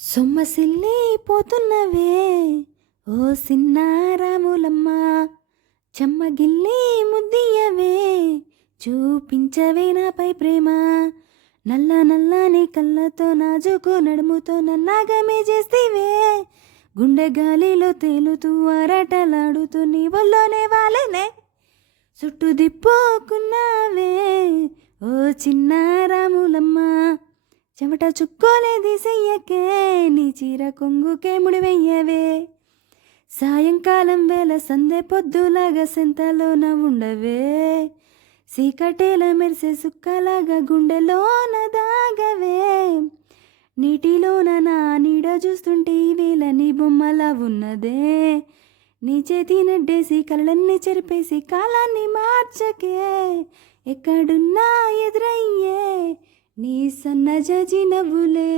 సొమ్మసిల్లిపోతున్నవే ఓ సిన్నారాములమ్మ, చెమ్మగిల్లి ముద్దియవే, చూపించవే నాపై ప్రేమ. నల్ల నల్లని కళ్ళతో నాజుకు నడుముతో నన్నాగమే చేస్తీవే, గుండె గాలిలో తేలుతూ ఆరాటలాడుతూ నీ ఒళ్ళోనే వాలేనే. చుట్టూ దిప్పుకున్నావే ఓ చిన్నారాములమ్మ, చెమట చుక్కోలే దిశయ్యకే, నీ చీర కొంగుకే ముడివెయ్యవే. సాయంకాలం వేళ సందె పొద్దులాగా సెంతలోన ఉండవే, సీకటేల మెరిసే సుక్కలాగా గుండెలోన దాగవే. నీటిలోన నా నీడ చూస్తుంటే ఈ వేళ నీ బొమ్మలా ఉన్నదే, నీ చేతి నడ్డేసి కలలన్నీ చెరిపేసి కాలాన్ని మార్చకే. ఎక్కడున్నా ఎదురయ్యే నీ సన్నజాజి నవ్వులే.